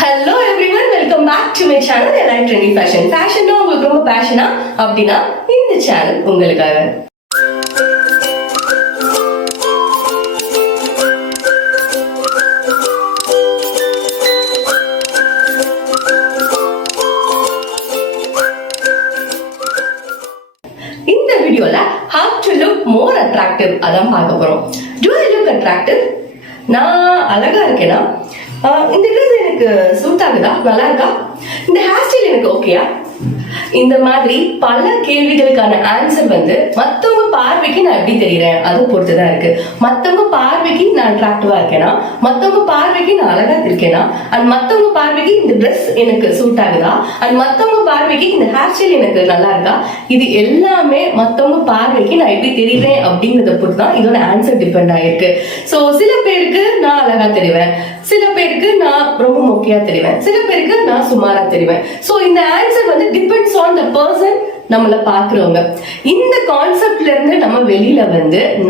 Hello everyone, welcome back to my channel Elite Trendy Fashion. Fashion உங்களுக்கு ரொம்ப பேஷனா அப்படின்னா இந்த சேனல் உங்களுக்காக. இந்த வீடியோல how to look more attractive அதான் பார்க்க போறோம். Do I look attractive? நான் அழகா இருக்கேனா? இந்த ட்ரெஸ் எனக்கு சூட் ஆகுதா, நல்லா இருக்கா, இந்த ஹேர் ஸ்டைல் எனக்கு ஓகேயா, இந்த மாதிரி பல கேள்விகளுக்கான ஆன்சர் மத்தவங்க பார்வைக்கு நான் எப்படி தெரியுறேன் அதை பொறுத்துதான் இருக்கு. மத்தவங்க பார்வைக்கு நான் அட்ராக்டிவா இருக்கேனா, மத்தவங்க பார்வைக்கு நான் அழகா இருக்கேனா, அண்ட் மத்தவங்க பார்வைக்கு இந்த ட்ரெஸ் எனக்கு சூட் ஆகுதா, அண்ட் மத்தவங்க பார்வைக்கு இந்த ஹேர் ஸ்டைல் எனக்கு நல்லா இருக்கா, இது எல்லாமே மத்தவங்க பார்வைக்கு நான் எப்படி தெரியுறேன் அப்படிங்கறத பொறுத்து தான் இதோட ஆன்சர் டிபெண்ட் ஆயிருக்கு. சோ சில பேருக்கு நான் அழகா தெரிவேன், சில பேருக்கு நான் ரொம்ப மொக்கையா தெரிவேன், சில பேருக்கு நான் சுமாரா தெரிவேன். சோ இந்த answer depends on the person, நம்மள பாக்குறவங்க. இந்த கான்செப்ட்ல இருந்து நம்ம வெளியில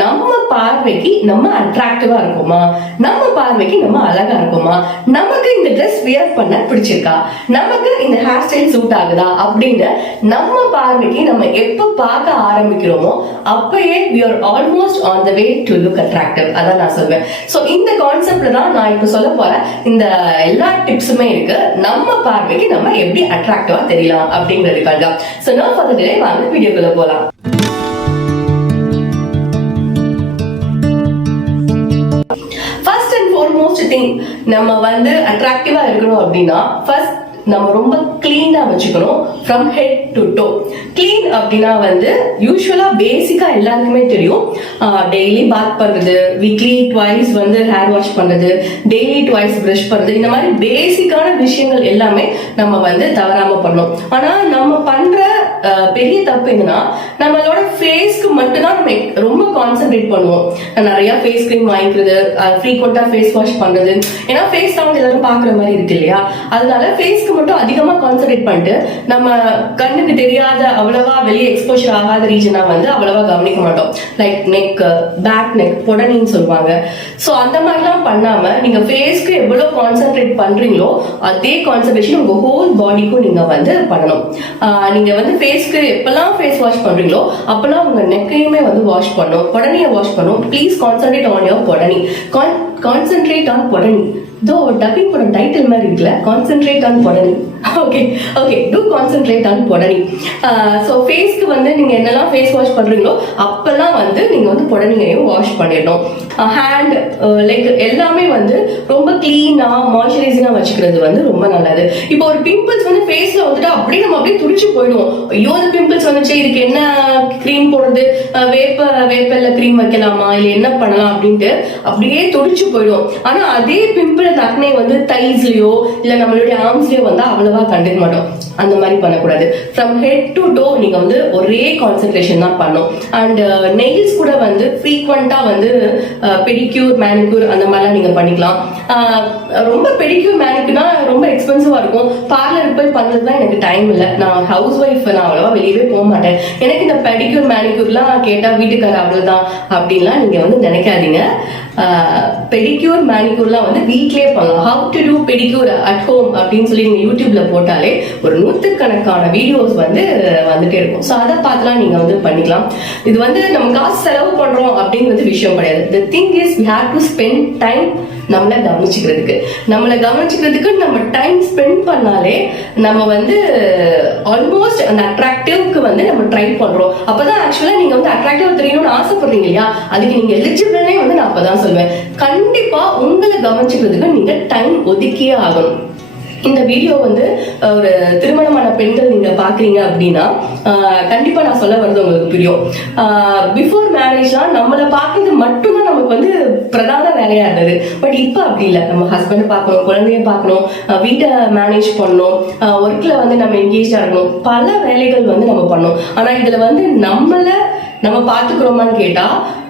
நம்ம பார்வைக்கு நம்ம அட்ராக்டிவா இருக்குமா, நம்ம பார்வைக்கு நம்ம அழகா இருக்குமா, நமக்கு இந்த ட்ரெஸ் வியர் பண்ண பிடிச்சிருக்கா, நமக்கு இந்த ஹேர் ஸ்டைல் சூட் ஆகுதா அப்படின்னு நம்ம பார்வைக்கு நம்ம எப்ப பார்க்க ஆரம்பிக்கிறோமோ அப்பயே we are almost on the way to look attractive. அதான் நான் சொல்வேன். சோ இந்த கான்செப்ட்ல தான் நான் இப்ப சொல்ல போற இந்த எல்லா டிப்ஸுமே இருக்கு, நம்ம பார்வைக்கு நம்ம எப்படி அட்ராக்டிவா தெரியலாம் அப்படிங்கிறதுக்காக. சோ நான் வாங்க வீடியோக்குள்ள போலாம். ஃபர்ஸ்ட் அண்ட் ஃபார்மோஸ்ட் திங், நம்ம அட்ராக்டிவா இருக்கணும் அப்படின்னா ஃபர்ஸ்ட் நம்ம ரொம்ப கிளீனா வச்சுக்கணும். From head to to clean அப்படின்னா யூஸ்வலா பேசிக்கா எல்லாருக்குமே தெரியும். டெய்லி பாத் பண்றது, வீக்லி ட்வைஸ் ஹேர் வாஷ் பண்றது, டெய்லி ட்வைஸ் பிரஷ் பண்றது, இந்த மாதிரி பேசிக்கான விஷயங்கள் எல்லாமே நம்ம தவறாம பண்ணோம். ஆனா நம்ம பண்ற பெரிய தப்பு என்னன்னா, நம்மளோட ஃபேஸ்க்கு மட்டும்தான் நம்ம ரொம்ப கான்சென்ட்ரேட் பண்ணுவோம். நிறைய ஃபேஸ் கிரீம் வாங்கிக்கிறது, ஃப்ரீக்வெண்டா ஃபேஸ் வாஷ் பண்றது, ஏன்னா ஃபேஸ் தான் எல்லாரும் பாக்குற மாதிரி இருக்கு இல்லையா, அதனால ஃபேஸ்க்கு மட்டும் அதிகமா கான்சென்ட்ரேட் பண்ணிட்டு நம்ம கண்ணுக்கு தெரியாத அவ்வளவா வெளியே எக்ஸ்போஷர் ஆகாத ரீஜனா அவ்வளவா கவனிக்க மாட்டோம். லைக் நெக், பேக் நெக், பொடனின்னு சொல்லுவாங்க. சோ அந்த மாதிரிலாம் பண்ணாம நீங்க ஃபேஸ்க்கு எவ்வளவு கான்சென்ட்ரேட் பண்றீங்களோ அதே கான்சென்ட்ரேஷன் உங்க ஹோல் பாடிக்கும் நீங்க பண்ணணும். நீங்க ஃபேஸ்க்கு எப்பெல்லாம் ஃபேஸ் வாஷ் பண்றீங்களோ அப்பெல்லாம் உங்க நெக்கையுமே வாஷ் பண்ணும், பொடனியை வாஷ் பண்ணும். ப்ளீஸ் கான்சென்ட்ரேட் ஆன் யுவர் பொடனி, கான்சென்ட்ரேட் ஆன் பொடனி. தோ டப்பிங் போட டைட்டில் மாதிரி இருக்குல்ல, கான்சென்ட்ரேட் ஆன் பொடனி. Okay okay, do concentrate on பொடனி. ஸோ ஃபேஸ்க்கு நீங்க என்னெல்லாம் ஃபேஸ் வாஷ் பண்றீங்களோ அப்பெல்லாம் நீங்க பொடனியையும் வாஷ் பண்ணிடணும். ஹேண்ட், லைக் எல்லாமே ரொம்ப கிளீனா மாய்ஸ்சரைசிங்கா வச்சுக்கிறது ரொம்ப நல்லது. இப்போ ஒரு பிம்பிள்ஸ் ஃபேஸ்ல அப்படியே நம்ம அப்படியே துடிச்சு போயிடுவோம். ஐயோ இந்த பிம்பிள்ஸ் இதுக்கு என்ன கிரீம் போடுறது, வேப்பெல்ல கிரீம் வைக்கலாமா, இல்ல என்ன பண்ணலாம் அப்படின்ட்டு அப்படியே துடிச்சு போயிடும். ஆனா அதே பிம்பிள் அக்னே தைஸ்லயோ இல்ல நம்மளுடைய ஆர்ம்ஸ்லயோ அவ்வளவா கண்டுக்க மாட்டோம். அந்த மாதிரி பண்ணக்கூடாது. ஃப்ரம் ஹெட் டு டோ நீங்க ஒரே கான்சென்ட்ரேஷன் தான் பண்ணும். அண்ட் நெயில்ஸ் கூட ஃப்ரீக்வெண்டா பெடிக்யூர், மேனிக்யூர் அந்த மாதிரிலாம் நீங்க பண்ணிக்கலாம். ரொம்ப பெடிக்யூர் மேனிக்யூர்னா ரொம்ப எக்ஸ்பென்சிவா இருக்கும். பார்லருக்கு போய் பண்றதுதான் எனக்கு டைம் இல்லை. நான் ஹவுஸ் ஒய்ஃப், நான் அவ்வளவா வெளியவே போக மாட்டேன். எனக்கு இந்த பெடிக்யூர் மேனிக்யூர்லாம் கேட்டா வீட்டுக்கார அவ்வளவுதான் அப்படின்லாம் நீங்க நினைக்காதீங்க. பெடிக்யூர் மேனிக்யூர்லாம் வீட்லயே பண்ணலாம். How to do pedicure at home அப்படின்னு சொல்லி நீங்க யூடியூப்ல போட்டாலே ஒரு நூற்றுக்கணக்கான வீடியோஸ் வந்துட்டே இருக்கும். ஸோ அதை பார்த்துலாம் நீங்க பண்ணிக்கலாம். இது நம்ம காசு செலவு பண்றோம் அப்படிங்கிறது விஷயம் கிடையாது. The thing is we have to spend time நம்மளை கவனிச்சுக்கிறதுக்கு நம்ம டைம் ஸ்பெண்ட் பண்ணாலே நம்ம ஆல்மோஸ்ட் அந்த அட்ராக்டிவ்க்கு நம்ம ட்ரை பண்றோம். அப்பதான் ஆக்சுவலா நீங்க அட்ராக்டிவ் தெரியணும்னு ஆசைப்படுறீங்க இல்லையா, அதுக்கு நீங்க எலிஜிபிள்னே நான் அப்பதான் சொல்லுவேன். கண்டிப்பா உங்களை கவனிச்சுக்கிறதுக்கு நீங்க டைம் ஒதுக்கியே ஆகணும். இந்த வீடியோ ஒரு திருமணமான பெண்கள் நீங்க பாக்குறீங்க அப்படின்னா கண்டிப்பா நான் சொல்ல வருது உங்களுக்கு புரியும். பிஃபோர் மேரேஜ்லாம் நம்மளை பாக்குறது மட்டும்தான் நமக்கு பிரதான வேலையா இருந்தது. பட் இப்ப அப்படி இல்லை. நம்ம ஹஸ்பண்ட் பார்க்கணும், குழந்தைய பார்க்கணும், வீட்டை மேனேஜ் பண்ணணும், ஒர்க்ல நம்ம என்கேஜா இருக்கணும், பல வேலைகள் நம்ம பண்ணணும். ஆனா இதுல நம்ம பாத்துக்கிறோமான்னு கேட்டா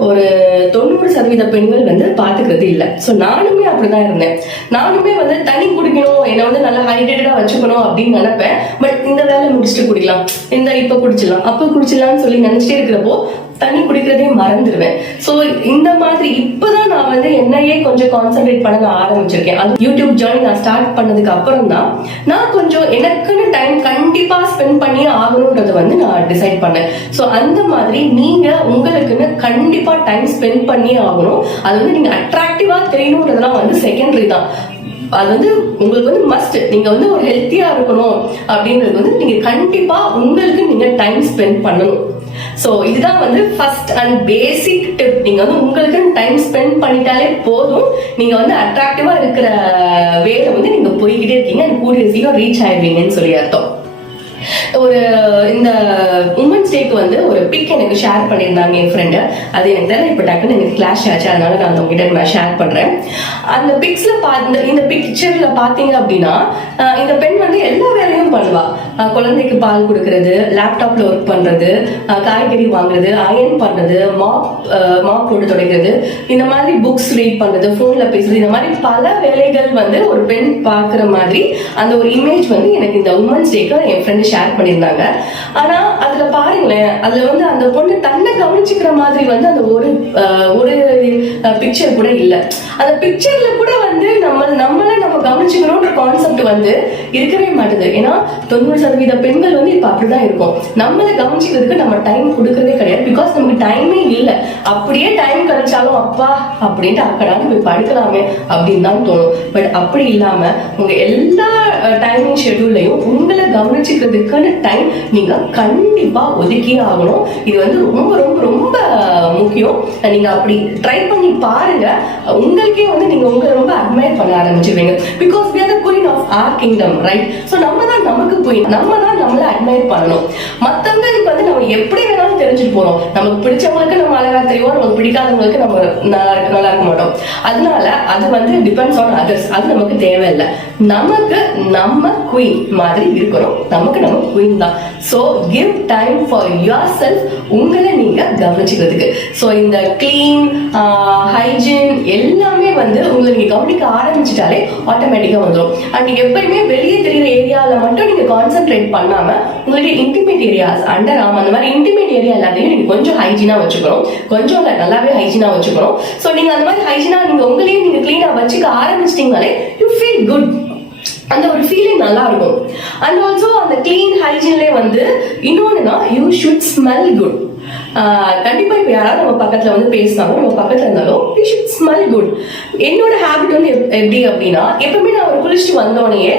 ஒரு 90% பெண்கள் பாத்துக்கிறது இல்லை. சோ நானுமே அப்படிதான் இருந்தேன். நானுமே தண்ணி குடிக்கணும், என்ன நல்லா ஹைட்ரேட்டடா வச்சுக்கணும் அப்படின்னு நினைப்பேன். பட் இந்த வேலை முடிச்சுட்டு குடிக்கலாம், இந்த இப்ப குடிச்சிடலாம், அப்ப குடிச்சிடலாம்னு சொல்லி நினைச்சிட்டே இருக்கிறப்போ தண்ணி குடிக்கிறதே மறந்துடுவேன். ஸோ இந்த மாதிரி இப்பதான் நான் வந்து என்னையே கொஞ்சம் கான்சென்ட்ரேட் பண்ண ஆரம்பிச்சிருக்கேன். அது யூடியூப் ஜர்னி நான் ஸ்டார்ட் பண்ணதுக்கு அப்புறம் தான் நான் கொஞ்சம் எனக்குன்னு டைம் கண்டிப்பா ஸ்பெண்ட் பண்ணி ஆகணும்ன்றத வந்து நான் டிசைட் பண்ணேன். ஸோ அந்த மாதிரி நீங்க உங்களுக்குன்னு கண்டிப்பா டைம் ஸ்பெண்ட் பண்ணி ஆகணும். அது வந்து நீங்க அட்ராக்டிவா தெரியணும்ன்றதெல்லாம் வந்து செகண்டரி தான். அது வந்து உங்களுக்கு வந்து மஸ்ட். நீங்க வந்து ஒரு ஹெல்த்தியா இருக்கணும் அப்படின்றது வந்து நீங்க கண்டிப்பா உங்களுக்கு நீங்க டைம் ஸ்பெண்ட் பண்ணணும். சோ இதுதான் வந்து ஃபர்ஸ்ட் அண்ட் பேசிக் டிப். நீங்க வந்து உங்களுக்கு டைம் ஸ்பெண்ட் பண்ணிட்டாலே போதும். நீங்க வந்து அட்ராக்டிவா இருக்கிற வேலை வந்து நீங்க போய்கிட்டே இருக்கீங்க, கூடிய சீக்கிரம் ரீச் ஆயிடுவீங்கன்னு சொல்லி அர்த்தம். ஒரு இந்த உமன்ஸ் டேக்கு வந்து ஒரு பிக் எனக்கு ஷேர் பண்ணியிருந்தாங்க என் ஃப்ரெண்டு. அது எனக்கு தெரியல, இப்போ டக்குன்னு எனக்கு கிளாஷ் ஆச்சு, அதனால நான் உங்ககிட்ட நான் ஷேர் பண்றேன். அந்த பிக்ஸ்ல இந்த பிக்சர்ல பாத்தீங்க அப்படின்னா இந்த பெண் வந்து எல்லா வேலையும் பண்ணுவா. குழந்தைக்கு பால் கொடுக்கறது, லேப்டாப்ல ஒர்க் பண்றது, காய்கறி வாங்குறது, அயன் பண்றது, மாப் போட்டு துடைக்கிறது, இந்த மாதிரி புக்ஸ் ரீட் பண்றது, போன்ல பேசுறது, இந்த மாதிரி பல வேலைகள் வந்து ஒரு பெண் பார்க்குற மாதிரி அந்த ஒரு இமேஜ் வந்து எனக்கு இந்த உமன்ஸ் டேக்கு என் ஃப்ரெண்டு ஷேர் பண்ணியிருந்தாங்க. ஆனா அதுல பாருங்களேன், அதுல வந்து அந்த பொண்ணு தன்னை கவனிச்சுக்கிற மாதிரி வந்து அந்த ஒரு பிக்சர் கூட இல்ல. அந்த பிக்சர்ல கூட வந்து நம்மள கவனிச்சுக்கணும்ன்ற கான்செப்ட் வந்து இருக்கவே மாட்டுது. ஏன்னா 90% பெண்கள் வந்து இப்ப அப்படிதான் இருக்கும். நம்மளை கவனிச்சுக்கிறதுக்கு நம்ம டைம் கொடுக்கறதே கிடையாது. பிகாஸ் நமக்கு டைமே இல்லை. அப்படியே டைம் கிடைச்சாலும் அப்பா அப்படின்ட்டு அக்கடான்னு போய் படுக்கலாமே அப்படின்னு தான் தோணும். பட் அப்படி இல்லாம உங்க எல்லா டைமிங் ஷெட்யூல்லையும் உங்களை கவனிச்சுக்கிறதுக்கான டைம் நீங்க கண்டிப்பா ஒதுக்கியே ஆகணும். இது வந்து ரொம்ப ரொம்ப ரொம்ப முக்கியம். நீங்க அப்படி ட்ரை பண்ணி பாருங்க. உங்களுக்கே வந்து நீங்க உங்களை ரொம்ப அட்மையர் பண்ண ஆரம்பிச்சிருவீங்க. Because we are the queen of our kingdom, right? So நம்ம தான் நமக்கு queen. நம்ம தான் நம்மள அட்மையர் பண்ணணும். மத்தவங்களுக்கு வந்து நம்ம எப்படி வேணாலும் தெரிஞ்சுட்டு போறோம். நமக்கு பிடிச்சவங்களுக்கு நம்ம அழகா தெரியும், நமக்கு பிடிக்காதவங்களுக்கு நம்ம நல்லா இருக்க மாட்டோம். அதனால அது வந்து டிபெண்ட்ஸ் ஆன் அதர்ஸ். அது நமக்கு தேவையில்லை. நமக்கு நம்ம குயின் மாதிரி இருக்கணும். நமக்கு நம்ம குயின் தான். So give time for your self. உங்களை நீங்க கவனிச்சுக்கிறதுக்கு. ஸோ இந்த கிளீன், ஹைஜீன் எல்லாமே வந்து உங்களை நீங்க கவனிக்க ஆரம்பிச்சுட்டாலே ஆட்டோமேட்டிக்கா வந்துடும். அண்ட் நீங்க எப்பயுமே வெளியே தெரியுற ஏரியாவில் மட்டும் நீங்க கான்சென்ட்ரேட் பண்ணாம உங்களுடைய இன்டிமேட் ஏரியாஸ், அண்டர் ஆர்ம், அந்த மாதிரி இன்டிமேட் ஏரியா எல்லாத்தையும் நீங்க கொஞ்சம் ஹைஜீனா வச்சுக்கணும். கொஞ்சம் நல்லாவே ஹைஜீனா வச்சுக்கணும். ஸோ நீங்க அந்த மாதிரி ஹைஜீனா நீங்க உங்களையும் நீங்க கிளீனா வச்சுக்க ஆரம்பிச்சிட்டீங்கனாலே யூ ஃபீல் குட். அந்த ஒரு ஃபீலிங் நல்லா இருக்கும். அண்ட் ஆல்சோ அந்த கிளீன் ஹைஜீன்லேயே வந்து இன்னொன்னுனா யூ ஷுட் ஸ்மெல் குட். கண்டிப்பா இப்ப யாராவது நம்ம பக்கத்துல வந்து பேசினாலும், நம்ம பக்கத்துல இருந்தாலும் யூ ஷுட் ஸ்மெல் குட். என்னோட ஹேபிட் வந்து எப்படி அப்படின்னா, எப்பவுமே நான் ஒரு குளிச்சுட்டு வந்தோடனே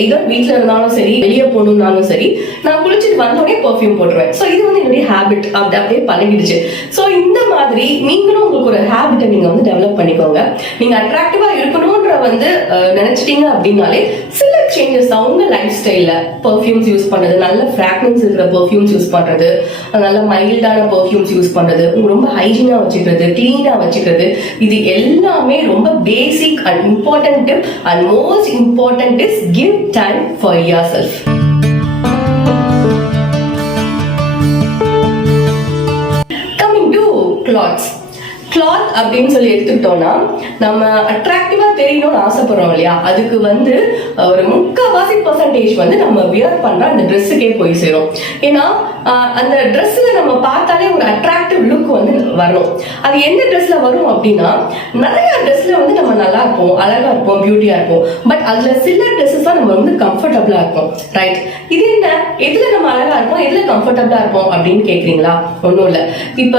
ஏதோ வீட்டுல இருந்தாலும் சரி, வெளியே போகணும்னாலும் சரி, நான் குளிச்சுட்டு வந்தோடனே பெர்ஃப்யூம் போட்டுருவேன். ஸோ இது வந்து என்னுடைய ஹேபிட். அப்படியே பழகிடுச்சு. ஸோ இந்த மாதிரி நீங்களும் உங்களுக்கு ஒரு ஹேபிட்டை நீங்க வந்து டெவலப் பண்ணிக்கோங்க. நீங்க அட்ராக்டிவா இருக்கணும்ன்ற வந்து நினைச்சிட்டீங்க அப்படின்னாலே சில சேஞ்சஸ் தான் உங்க லைஃப் ஸ்டைல்ல. பெர்ஃப்யூம்ஸ் யூஸ் பண்றது, நல்ல ஃப்ராக்ரன்ஸ் இருக்கிற பெர்ஃப்யூம்ஸ் யூஸ் பண்றது, நல்ல மைல்டான பெர்ஃப்யூம்ஸ் யூஸ் பண்றது, ரொம்ப ஹைஜீனா வச்சுக்கிறது, கிளீனா வச்சுக்கிறது, இது எல்லாமே ரொம்ப basic and important tip. And most important is give time for yourself. Coming to clothes. Cloth அப்படின்னு சொல்லி எடுத்துக்கிட்டோம்னா, நம்ம அட்ராக்டிவா தெரியணும்னு ஆசைப்படுறோம் இல்லையா, அதுக்கு வந்து ஒரு 3/4% வந்து நம்ம வியர் பண்ற அந்த ட்ரெஸ்ஸுக்கே போய் சேரும். ஏன்னா அந்த ட்ரெஸ்ல நம்ம பார்த்தாலே ஒரு அட்ராக்டிவ் லுக் வந்து வரணும். அது எந்த ட்ரெஸ்ல வரும் அப்படின்னா, நிறைய ட்ரெஸ்ல வந்து நம்ம நல்லா இருப்போம், அழகா இருப்போம், பியூட்டியா இருப்போம். பட் அதுல சில ட்ரெஸ்ஸஸ் தான் நம்ம வந்து கம்ஃபர்டபுளா இருக்கும், ரைட்? இது என்ன, எதுல நம்ம அழகா இருப்போம், எதுல கம்ஃபர்டபுளா இருப்போம் அப்படின்னு கேக்குறீங்களா? ஒன்றும் இல்லை. இப்ப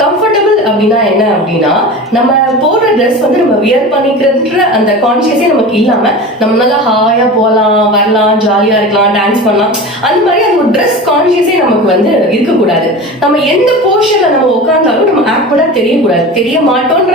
கம்ஃபர்டபுள் அப்படின்னா என்ன அப்படின்னா, நம்ம போடுற ட்ரெஸ் வந்து நம்ம வியர் பண்ணிக்கிற அந்த கான்சியஸே நமக்கு இல்லாம நம்ம நல்லா ஹாயா போகலாம், வரலாம், ஜாலியா இருக்கலாம், டான்ஸ் பண்ணலாம். அந்த மாதிரி அந்த ஒரு ட்ரெஸ் கான்சியஸே நமக்கு வந்து இருக்கக்கூடாது. நம்ம எந்த போர்ஷன்ல நம்ம உட்கார்ந்தாலும் நம்ம ஆக்வர்டா தெரியக்கூடாது, தெரிய மாட்டோன்ற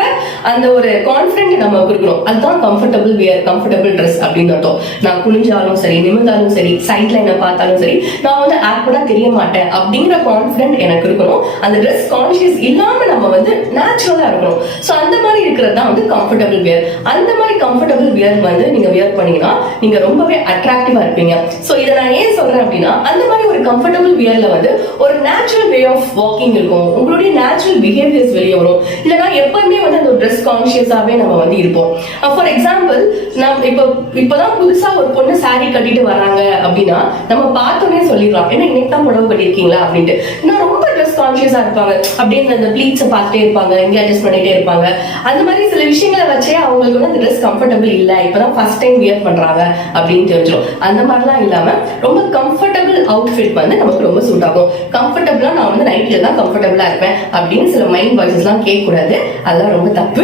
அந்த ஒரு கான்ஃபிடென்ட் நமக்கு இருக்கணும். அதுதான் கம்ஃபர்டபுள் வியர், கம்ஃபர்டபுள் ட்ரெஸ் அப்படின்னு அர்த்தம். நான் குனிஞ்சாலும் சரி, நிமிர்ந்தாலும் சரி, சைட்ல என்ன பார்த்தாலும் சரி, நான் வந்து ஆக்வர்டா தெரிய மாட்டேன் அப்படிங்கிற கான்ஃபிடென்ட் எனக்கு இருக்கணும். அந்த ட்ரெஸ் கான்சியஸ் இல்லாம நம்ம வந்து நேச்சுரலா இருக்கணும். சோ அந்த மாதிரி இருக்கிறது தான் வந்து கம்ஃபர்டபுள் வியர். அந்த மாதிரி கம்ஃபர்டபுள் வியர் வந்து நீங்க வியர் பண்ணீங்கன்னா நீங்க ரொம்பவே அட்ராக்டிவா இருப்பீங்க. சோ இதை நான் ஏன் சொல்றேன் அப்படின்னா, அந்த மாதிரி ஒரு கம்ஃபர்டபுள் வியர்ல வந்து ஒரு நேச்சுரல் வே ஆஃப் வாக்கிங் இருக்கும், உங்களுடைய நேச்சுரல் பிஹேவியர்ஸ் வெளியே வரும். இல்லைன்னா எப்பவுமே வந்து அந்த ட்ரெஸ் கான்சியஸாவே நம்ம வந்து இருப்போம். ஃபார் எக்ஸாம்பிள், நம்ம இப்பதான் புதுசா ஒரு பொண்ணு சாரி கட்டிட்டு வராங்க அப்படின்னா நம்ம பார்த்தோன்னே சொல்லிடலாம், ஏன்னா இன்னைக்கு தான் புடவை கட்டிருக்கீங்களா அப்படின்ட்டு. நான் ரொம்ப ட்ரெஸ் கான்சியஸா இருப்பாங்க, அப்படியே அந்த ப்ளீட்ஸை பார்த்துட்டே இருப்பாங்க, இங்க அட்ஜஸ்ட் பண்ணிட்டே இருப்பாங்க. அந்த மாதிரி சில விஷயங்களை வச்சே அவங்களுக்கு வந்து அந்த ட்ரெஸ் கம்ஃபர்டபுள் இல்லை, இப்பதான் ஃபர்ஸ்ட் டைம் வியர் பண்றாங்க அப்படின்னு தெரிஞ்சிடும். அந்த மாதிரிலாம் இல்லாம ரொம்ப கம்ஃபர்டபுள் அவுட்ஃபிட் வந்து நமக்கு ரொம்ப சூட் ஆகும். கம்ஃபர்டபுளா நான் வந்து நைட்ல தான் கம்ஃபர்டபுளா இருப்பேன் அப்படின்னு சில மைண்ட் வாய்ஸஸ் எல்லாம் கேட்க கூடாது. அதெல்லாம் ரொம்ப தப்பு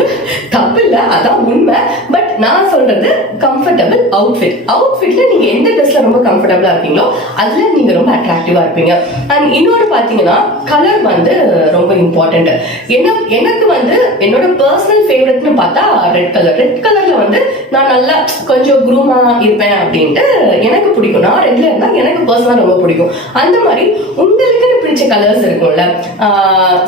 இல்ல, அதான் உண்மை. பட் நான் சொல்றது கம்ஃபர்டபுள் அவுட்ஃபிட்ல நீங்க எந்த ட்ரெஸ்ல ரொம்ப கம்ஃபர்டபுளா இருப்பீங்களோ அதுல நீங்க ரொம்ப அட்ராக்டிவா இருப்பீங்க. அண்ட் இன்னொரு பாத்தீங்கன்னா கலர் வந்து ரொம்ப இம்பார்ட்டன்ட். எனக்கு வந்து என்னோட பர்சனல் ஃபேவரட்னு பார்த்தா ரெட் கலர்ல வந்து நான் நல்லா கொஞ்சம் குரூமா இருப்பேன் அப்படின்ட்டு எனக்கு பிடிக்கும். நான் ரெட்ல இருந்தா எனக்கு பர்சனலா ரொம்ப பிடிக்கும். அந்த மாதிரி உங்களுக்கு பிடிச்ச கலர்ஸ் இருக்கும்ல,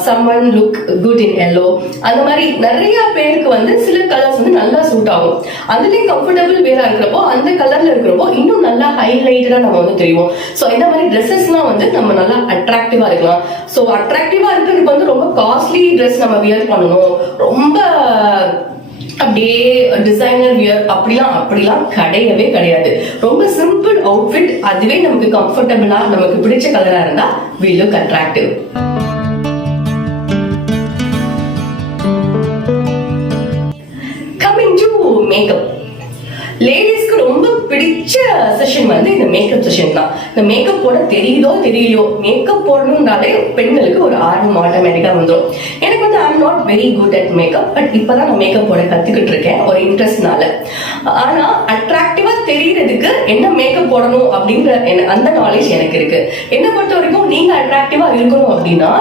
someone look good in yellow, அந்த மாதிரி நிறைய பேருக்கு வந்து சில கலர்ஸ் வந்து நல்லா சூட் ஆகும். அதுலயும் கம்ஃபர்டபுள் வேரா இருக்கிறப்போ அந்த கலர்ல இருக்கிறப்போ இன்னும் நல்லா ஹைலைட்டடா நம்ம வந்து தெரியும். ஸோ இந்த மாதிரி ட்ரெஸ்ஸஸ்லாம் வந்து நம்ம நல்லா அட்ராக்டிவா இருக்கலாம். ஸோ அட்ராக்டிவா இருக்கிறதுக்கு வந்து ரொம்ப காஸ்ட்லி ட்ரெஸ் நம்ம வியர் பண்ணணும், ரொம்ப அப்படியே டிசைனர் வியர் அப்படிலாம் கிடையவே கிடையாது. ரொம்ப சிம்பிள் அவுட்ஃபிட், அதுவே நமக்கு கம்ஃபர்டபுளா நமக்கு பிடிச்ச கலரா இருந்தா we look attractive. Coming to makeup, லேடிஸ்க்கு ரொம்ப பிடிச்ச செஷன் வந்து இந்த மேக்கப் செஷன் தான். இந்த மேக்கப் போட தெரியுதோ தெரியலையோ, மேக்கப் போடணும்னாலே பெண்களுக்கு ஒரு ஆர்வம் ஆட்டோமேட்டிக்கா வந்துடும். எனக்கு வந்து I'm not very good at makeup, but இப்பதான் நான் மேக்கப் போட கத்துக்கிட்டு இருக்கேன் ஒரு இன்ட்ரெஸ்ட்னால. ஆனா அட்ராக்டிவா தெரியறதுக்கு என்ன மேக்கப் போடணும் அப்படிங்கிற அந்த நாலேஜ் எனக்கு இருக்கு. என்ன பொறுத்த வரைக்கும் நீங்க அட்ராக்டிவா இருக்கணும் அப்படின்னா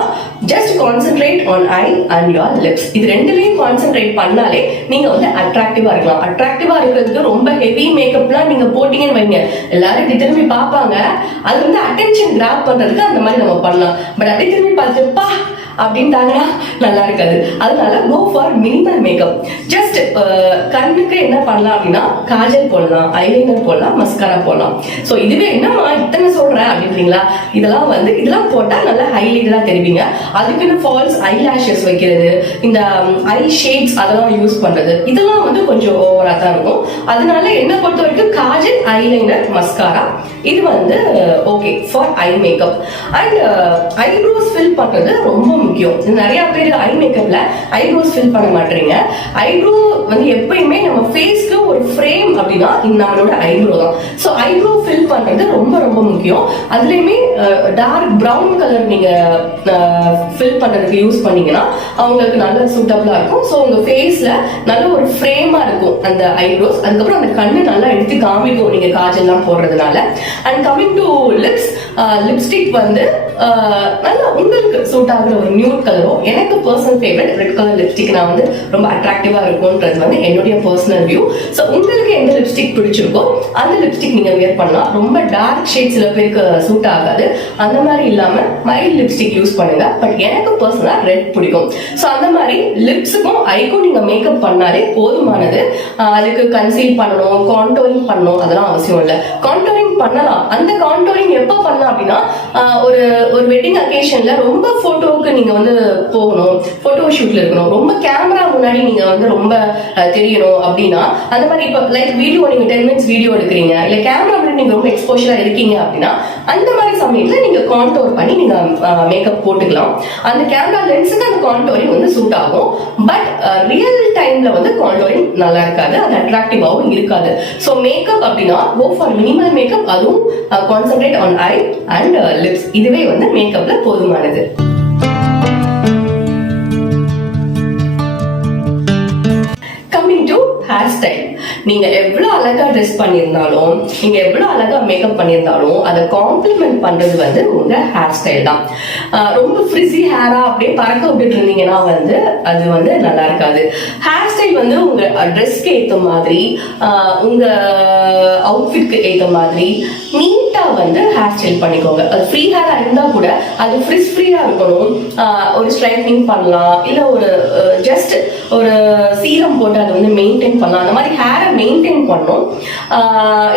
just concentrate on I and your lips. இது ரெண்டுலையும் கான்சென்ட்ரேட் பண்ணாலே நீங்க வந்து அட்ராக்டிவா இருக்கலாம். அட்ராக்டிவா இருக்கிறதுக்கு ரொம்ப ஹெவி மேக்கப்லாம் நீங்க போட்டீங்கன்னு வைங்க, எல்லாரும் திரும்பி பார்ப்பாங்க. அது வந்து அட்டென்ஷன் கிராப் பண்றதுக்கு அந்த மாதிரி நம்ம பண்ணலாம். பட் அப்படியே திரும்பி பார்த்துப்பா அப்படின்ட்டாங்கன்னா நல்லா இருக்காது. அதனால go for minimal makeup. Just கண்ணுக்கு என்ன பண்ணலாம் அப்படின்னா காஜல் போடலாம், ஐலைனர் போடலாம், மஸ்காரா போடலாம். ஸோ இதுவே என்னம்மா இத்தனை சொல்றேன் அப்படின்றீங்களா, இதெல்லாம் போட்டா நல்லா ஹைலைட்டடா தெரிவிங்க. அதுக்குன்னு ஃபால்ஸ் ஐ லேஷஸ் வைக்கிறது, இந்த ஐ ஷேட்ஸ் அதெல்லாம் யூஸ் பண்றது, இதெல்லாம் வந்து கொஞ்சம் ஓவரா தான் இருக்கும். அதனால என்ன பொறுத்த வரைக்கும் காஜல், ஐலைனர், மஸ்காரா இது வந்து okay for eye makeup. And eyebrows fill பண்றது ரொம்ப முக்கியம். நிறைய பேர் ஐ மேக்கப்ல ஐப்ரோஸ் ஃபில் பண்ண மாட்டீங்க. ஐப்ரோ வந்து எப்பயுமே நம்ம ஃபேஸ்க்கு ஒரு ஃப்ரேம் அப்படின்னா நம்மளோட ஐப்ரோ தான். ஸோ ஐப்ரோ ஃபில் பண்றது ரொம்ப ரொம்ப முக்கியம். அதுலயுமே டார்க் ப்ரௌன் கலர் நீங்க ஃபில் பண்றதுக்கு யூஸ் பண்ணீங்கன்னா அவங்களுக்கு நல்ல சூட்டபிளா இருக்கும். ஸோ உங்க ஃபேஸ்ல நல்ல ஒரு ஃப்ரேமா இருக்கும் அந்த ஐப்ரோஸ். அதுக்கப்புறம் அந்த கண்ணு நல்லா எடுத்து காமிக்கும் நீங்க காஜல்லாம் போடுறதுனால. And coming to lips, lipstick வந்து நல்லா உங்களுக்கு சூட் ஆகுற ஒரு நியூட் கலரோ, எனக்கு personal favourite red colour lipstick நான் வந்து ரொம்ப அட்ராக்டிவா இருக்கும்ன்றது வந்து என்னுடைய பர்சனல் வியூ. ஸோ உங்களுக்கு எந்த லிப்ஸ்டிக் பிடிச்சிருக்கோ அந்த லிப்ஸ்டிக் நீங்க வியர் பண்ணலாம். ரொம்ப டார்க் ஷேட் சில பேருக்கு சூட் ஆகாது, அந்த மாதிரி இல்லாம மைல்ட் லிப்ஸ்டிக் யூஸ் பண்ணுங்க. பட் எனக்கு பர்சனலா ரெட் பிடிக்கும். ஸோ அந்த மாதிரி லிப்ஸுக்கும் ஐக்கும் நீங்க மேக்கப் பண்ணாலே போதுமானது. அதுக்கு கன்சீல் பண்ணணும், கான்டோரிங் பண்ணணும் அதெல்லாம் அவசியம் இல்லை. கான்டோரிங் பண்ணலாம். அந்த கான்டோரிங் எப்போ பண்ணலாம் அப்படின்னா ஒரு வெட்டிங் அக்கேஷன்ல ரொம்ப போட்டோவுக்கு நீங்க வந்து போகணும், போட்டோ ஷூட்ல இருக்கணும், ரொம்ப கேமரா முன்னாடி நீங்க வந்து ரொம்ப தெரியணும் அப்படின்னா அந்த மாதிரி இப்போ லைக் வீடியோ நீங்க 10 minutes வீடியோ எடுக்கிறீங்க, இல்ல கேமரா முன்னாடி நீங்க ரொம்ப எக்ஸ்போஷரா இருக்கீங்க அப்படின்னா அந்த மாதிரி சமயத்துல நீங்க கான்டோர் பண்ணி நீங்க மேக்கப் போட்டுக்கலாம். அந்த கேமரா லென்ஸுக்கு அந்த கான்டோரிங் வந்து சூட் ஆகும். பட் ரியல் டைம்ல வந்து கான்டோரிங் நல்லா இருக்காது, அது அட்ராக்டிவாகவும் இருக்காது. ஸோ மேக்கப் அப்படின்னா கோ ஃபார் மினிமல் மேக்கப், அதுவும் concentrate on I and lips. இதுவே வந்து மேக்கப்ல போதுமானது. கம்மிங் டு ஹேர் ஸ்டைல், நீங்க எவ்வளவு அழகா ட்ரெஸ் பண்ணியிருந்தாலும், நீங்க எவ்வளவு அழகா மேக்கப் பண்ணியிருந்தாலும் அதை காம்ப்ளிமெண்ட் பண்றது வந்து உங்க ஹேர் ஸ்டைல் தான். ரொம்ப ஃப்ரிஸி ஹேரா அப்படியே பறக்க விட்டுட்டு இருந்தீங்கன்னா வந்து அது வந்து நல்லா இருக்காது. ஹேர் ஸ்டைல் வந்து உங்க ட்ரெஸ்க்கு ஏற்ற மாதிரி, உங்க அவுட்ஃபிட்க்கு ஏற்ற மாதிரி நீட்டா வந்து ஹேர் ஸ்டைல் பண்ணிக்கோங்க. அது ஃப்ரீ ஹேரா இருந்தா கூட அது ஃப்ரிஸ் ஃப்ரீயா இருக்கணும். ஒரு ஸ்ட்ரைட்னிங் பண்ணலாம், இல்ல ஒரு ஜஸ்ட் ஒரு சீரம் போட்டு அதை வந்து மெயின்டைன் பண்ணலாம். அந்த மாதிரி ஹேரை மெயின்டைன் பண்ணணும்.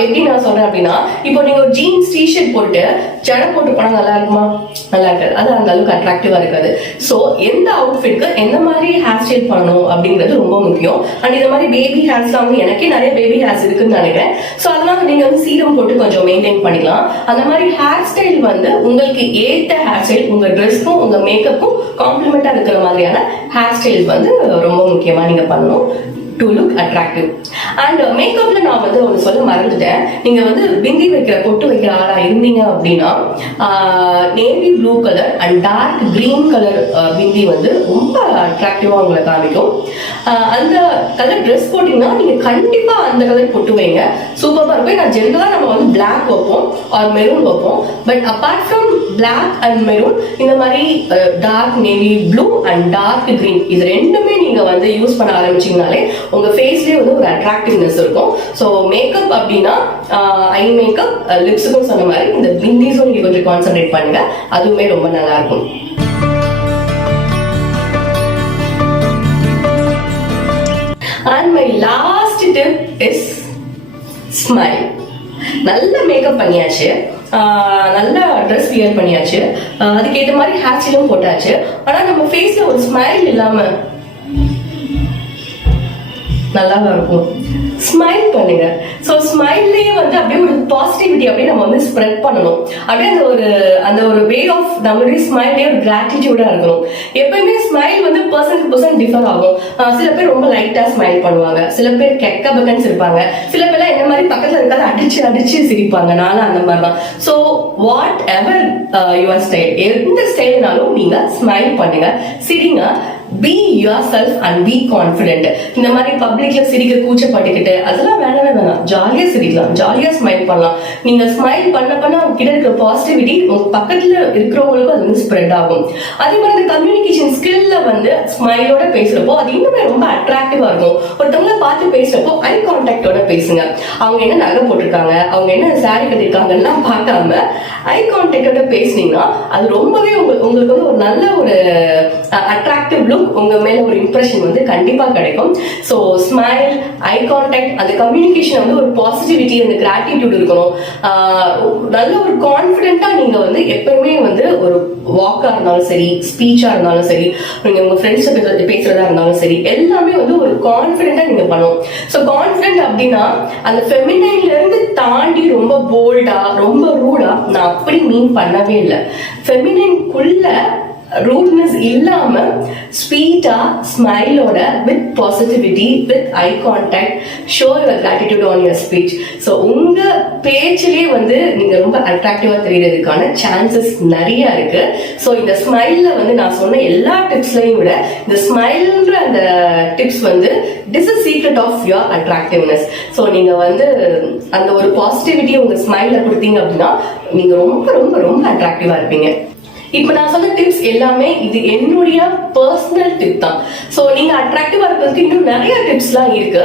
எப்படி நான் சொல்றேன் அப்படின்னா, இப்போ நீங்க ஒரு ஜீன்ஸ் டிஷர்ட் போட்டு ஜடை போட்டு போனா நல்லா இருக்குமா? நல்லா இருக்காது. அது அந்த அளவுக்கு அட்ராக்டிவா இருக்காது. ஸோ எந்த அவுட்ஃபிட்க்கு எந்த மாதிரி ஹேர் ஸ்டைல் பண்ணணும் அப்படிங்கிறது ரொம்ப முக்கியம். அண்ட் இந்த மாதிரி பேபி ஹேர்ஸ்லாம் வந்து எனக்கே நிறைய பேபி ஹேர்ஸ் இருக்குன்னு நினைக்கிறேன். ஸோ அதனால நீங்க வந்து சீரம் போட்டு கொஞ்சம் மெயின்டைன் பண்ணிக்கலாம். அந்த மாதிரி ஹேர் ஸ்டைல் வந்து உங்களுக்கு ஏற்ற ஹேர் ஸ்டைல், உங்க ட்ரெஸ்க்கும் உங்க மேக்கப்பும் காம்ப்ளிமெண்டா இருக்கிற மாதிரியான ஹேர் ஸ்டைல் வந்து ரொம்ப முக்கியமா நீங்க பண்ணணும் to look attractive. And மேக்கப்ல நான் வந்து ஒன்று சொல்ல மறந்துட்டேன். நீங்க வந்து பிந்தி வைக்கிற பொட்டு வைக்கிற ஆளா இருந்தீங்க அப்படின்னா navy blue colour and dark green colour bindi வந்து ரொம்ப அட்ராக்டிவா உங்களை காமிக்கும். அந்த கலர் ட்ரெஸ் போட்டீங்கன்னா நீங்க கண்டிப்பா அந்த கலர் பொட்டு வைங்க, சூப்பரா இருக்கும். நான் ஜென்ரலா நம்ம வந்து பிளாக் வைப்போம் ஆர் மெரூன் வைப்போம். But apart from black and maroon இந்த மாதிரி dark navy blue and dark green இது ரெண்டுமே நீங்க வந்து யூஸ் பண்ண ஆரம்பிச்சீங்கனாலே உங்க ஃபேஸ்லயே வந்து ஒரு அட்ராக்டிவ்னஸ் இருக்கும். ஸோ மேக்கப் அப்படின்னா ஐ மேக்கப், லிப்ஸுக்கும் சொன்ன மாதிரி இந்த பிந்திஸும் நீங்க கொஞ்சம் கான்சென்ட்ரேட் பண்ணுங்க, அதுவுமே ரொம்ப நல்லா இருக்கும். And my last tip is smile. நல்ல மேக்கப் பண்ணியாச்சு, நல்ல ட்ரெஸ் வியர் பண்ணியாச்சு, அதுக்கேற்ற மாதிரி ஹேர் ஸ்டைலும் போட்டாச்சு. ஆனா நம்ம ஃபேஸ்ல ஒரு ஸ்மைல் இல்லாம நல்லா இருக்கும். ஸ்மைல் பண்ணுங்க. ஸோ ஸ்மைல்லேயே வந்து அப்படியே ஒரு பாசிட்டிவிட்டி அப்படியே நம்ம வந்து ஸ்ப்ரெட் பண்ணணும். அப்படியே அந்த ஒரு வே ஆஃப் நம்மளுடைய ஸ்மைல்லே ஒரு கிராட்டிடியூடா இருக்கணும். எப்பயுமே ஸ்மைல் வந்து பர்சன் டிஃபர் ஆகும். சில பேர் ரொம்ப லைட்டா ஸ்மைல் பண்ணுவாங்க, சில பேர் கெக்க பக்கன்ஸ் இருப்பாங்க, சில பேர்லாம் என்ன மாதிரி பக்கத்துல இருக்காது அடிச்சு சிரிப்பாங்க. நானும் அந்த மாதிரி தான். So what ever your style, எந்த ஸ்டைல்னாலும் நீங்க ஸ்மைல் பண்ணுங்க, சிரிங்க. Be yourself and be confident. இந்த மாதிரி பப்ளிக்ல சிரிக்க கூச்சப்பட்டுக்கிட்டு அதெல்லாம் வேணவே வேணாம். ஜாலியா சிரிக்கலாம், ஜாலியா ஸ்மைல் பண்ணலாம். நீங்க ஸ்மைல் பண்ண கிட்ட இருக்கிற பாசிட்டிவிட்டி உங்க பக்கத்துல இருக்கிறவங்களுக்கும் அது வந்து ஸ்ப்ரெட் ஆகும். அதே மாதிரி இந்த கம்யூனிகேஷன் ஸ்கில்ல வந்து ஸ்மைலோட பேசுறப்போ அது இன்னுமே ரொம்ப அட்ராக்டிவா இருக்கும். ஒருத்தவங்கள பார்த்து பேசுறப்போ ஐ கான்டாக்டோட பேசுங்க. அவங்க என்ன நகை போட்டிருக்காங்க, அவங்க என்ன சாரி கட்டிருக்காங்கன்னா பார்க்காம ஐ கான்டாக்டோட பேசுனீங்கன்னா அது ரொம்பவே உங்களுக்கு வந்து ஒரு நல்ல ஒரு அட்ராக்டிவ் லுக், உங்க மேல ஒரு இம்ப்ரெஷன் வந்து கண்டிப்பா கிடைக்கும். ஸோ ஸ்மைல், ஐ கான்டாக்ட், அந்த கம்யூனிகேஷன் வந்து ஒரு பாசிட்டிவிட்டி, அந்த கிராட்டிடியூட் இருக்கணும். நல்ல ஒரு கான்ஃபிடென்ட்டா நீங்க வந்து எப்பவுமே வந்து ஒரு வாக்கா இருந்தாலும் சரி, ஸ்பீச்சா இருந்தாலும் சரி, நீங்க உங்க ஃப்ரெண்ட்ஸ் பேசுறதா இருந்தாலும் சரி, எல்லாமே வந்து ஒரு கான்ஃபிடென்ட்டா நீங்க பண்ணணும். ஸோ கான்ஃபிடென்ட் அப்படின்னா அந்த ஃபெமினைன்ல இருந்து தாண்டி ரொம்ப போல்டா, ரொம்ப ரூடா நான் அப்படி மீன் பண்ணவே இல்லை. ஃபெமினைன்குள்ள ரூட்னஸ் இல்லாம ஸ்வீட்டா ஸ்மைலோட with positivity, with eye contact, show your gratitude on your speech. So உங்க பேச்சிலே வந்து நீங்க ரொம்ப அட்ராக்டிவா தெரியறதுக்கான சான்சஸ் நிறைய இருக்கு. ஸோ இந்த ஸ்மைல்ல வந்து நான் சொன்ன எல்லா டிப்ஸ்லையும் விட இந்த ஸ்மைல்ன்ற அந்த டிப்ஸ் வந்து this is secret of your attractiveness. So நீங்க வந்து அந்த ஒரு பாசிட்டிவிட்டி உங்க ஸ்மைல்ல கொடுத்தீங்க அப்படின்னா நீங்க ரொம்ப ரொம்ப ரொம்ப அட்ராக்டிவா இருப்பீங்க. இப்ப நான் சொன்ன டிப்ஸ் எல்லாமே இது என்னுடைய பர்சனல் டிப் தான். ஸோ நீங்க அட்ராக்டிவா இருக்கிறதுக்கு இன்னும் நிறைய டிப்ஸ்லாம் இருக்கு.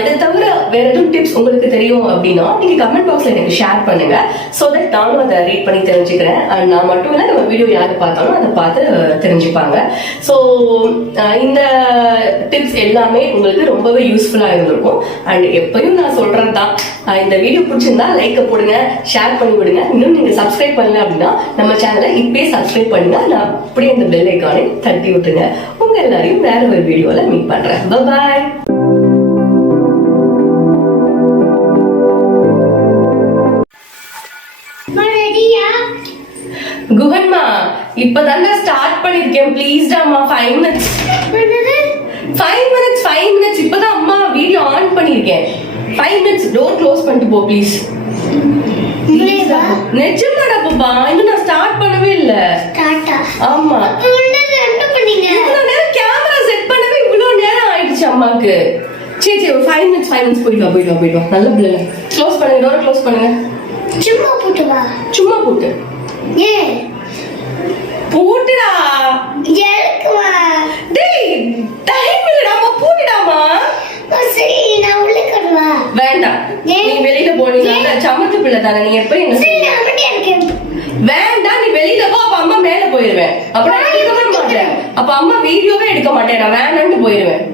இதை தவிர வேற எதுவும் டிப்ஸ் உங்களுக்கு தெரியும் அப்படின்னா நீங்க கமெண்ட் பாக்ஸ்ல எனக்கு ஷேர் பண்ணுங்க. ஸோ தட் நானும் அதை ரீட் பண்ணி தெரிஞ்சுக்கிறேன். நான் மட்டும் இல்லை, நம்ம வீடியோ யாரு பார்த்தாலும் அதை பார்த்து தெரிஞ்சுப்பாங்க. ஸோ இந்த டிப்ஸ் எல்லாமே உங்களுக்கு ரொம்பவே யூஸ்ஃபுல்லா இருந்திருக்கும். அண்ட் எப்பயும் நான் சொல்றது தான், இந்த வீடியோ பிடிச்சிருந்தா லைக் போடுங்க, ஷேர் பண்ணி விடுங்க. இன்னும் நீங்க சப்ஸ்கிரைப் பண்ணல அப்படின்னா நம்ம சேனலை இப்பே சப்ஸ்கிரைப் பண்ணுங்க. நான் அப்படியே அந்த பெல் ஐகானை தட்டி விட்டுருங்க. உங்க எல்லாரையும் வேற ஒரு வீடியோல மீட் பண்றேன். பை. குஹன்மா இப்பதான்டா ஸ்டார்ட் பண்ணிருக்கேன். ப்ளீஸ் டாமா 5 minutes. 5 minutes இப்பதான் அம்மா வீடியோ ஆன் பண்ணிருக்கேன். 5 minutes டோர் க்ளோஸ் பண்ணிட்டு போ ப்ளீஸ். நிஜமாடா பாப்பா, இன்னும் நான் ஸ்டார்ட் பண்ணவே இல்ல. ஆமா, இவ்வளவு நேரம் கேமரா செட் பண்ணவே இவ்வளவு நேரம் ஆயிடுச்சு அம்மாக்கு. சரி ஒரு 5 minutes போயிட்டு வா. நல்ல பிள்ளை. க்ளோஸ் பண்ணுங்க, டோர் க்ளோஸ் பண்ணுங்க. சும்மா போட்டு போட்டுடா. டேய் டைம் இல்லடாமா, போட்டுடாமா. சரி நான் உள்ள கடுவா. வேண்டாம், நீ வெளியில போனீங்க சமத்து பிள்ளை தானே, நீ எப்ப என்ன சரி நான் அமைதியா இருக்கேன். வேண்டாம் நீ வெளியில போ, அப்ப அம்மா மேல போயிருவேன். அப்புறம் நான் எடுக்கவே மாட்டேன், அப்ப அம்மா வீடியோவே எடுக்க மாட்டேன், நான் வேணான்ட்டு போயிருவேன்.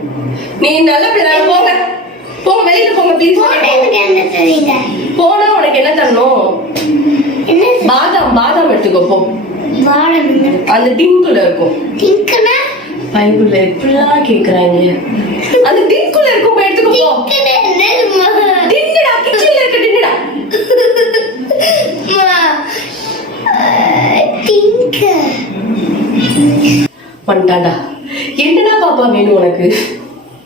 நீ நல்ல பிள்ளை, போங்க போங்க, வெளியில போங்க ப்ளீஸ். போட்டோ எனக்கு என்ன தெரியல. போனா உனக்கு என்ன தரணும்? என்ன பாதாம் பாதாம் எடுத்துக்கோ போ. வாடம் அந்த டின்குள்ள இருக்கும். திங்கனா பைபிள்ல எப்படிலாம் கேக்குறாங்க. அந்த டின்குள்ள இருக்கும், போய் எடுத்துக்கோ போ. திங்கன என்னமா டின்னுடா, கிச்சன்ல இருக்க டின்னுடா. மா திங்க வந்துட்டான்டா.